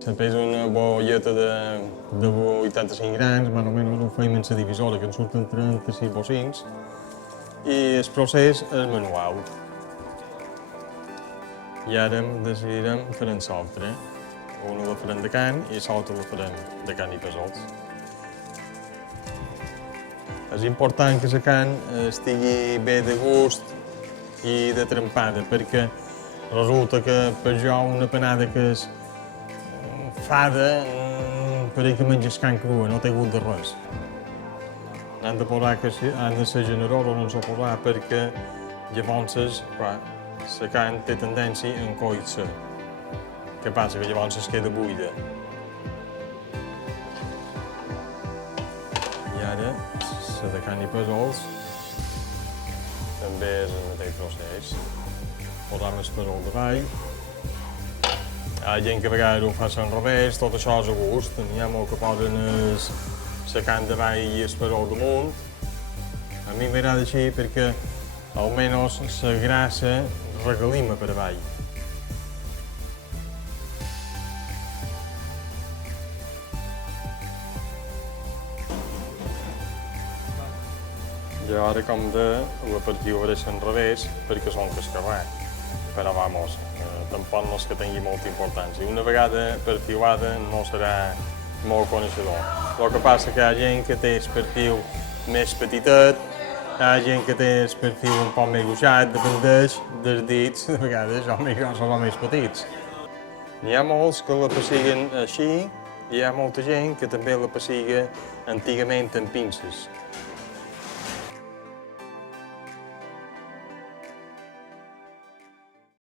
Se pesa una bolleta de 85 grans, més o menys ho feim en la divisora, que en surten 36 bocins, i el procés és manual. I ara decidirem fer en l'altre. Una la farem de carn i l'altra la farem de carn i pèsols. És important que la carn estigui bé de gust i de trempada, perquè resulta que per jo una panada que és fada pareix que menges carn crua, no té gust de res. Han de posar que han de ser generosos en la posar perquè llavors la carn té tendència a encoir-se. Què passa? Que llavors es queda buida. I ara, la de carn i pèsols també és el mateix procés. Posam el pèsol de vall. Hi ha gent que a vegades ho fa al revés, tot això és a gust. N'hi ha molt que posen la carn de vall i el pèsol damunt. A mi m'agrada així perquè almenys la grassa regalima per avall. Jo ara, com de, la partiu ara al revés perquè són cascarrà. Però, vamos, tampoc no és que tingui molta importància. Una vegada partiuada no serà molt coneixedor. El que passa que hi ha gent que té el partiu més petitet, hi ha gent que té el partiu un poc més gruixat, dependeix dels dits, de vegades són més petits. N'hi ha molts que la pessiguen així i hi ha molta gent que també la pessiga antigament amb pinces.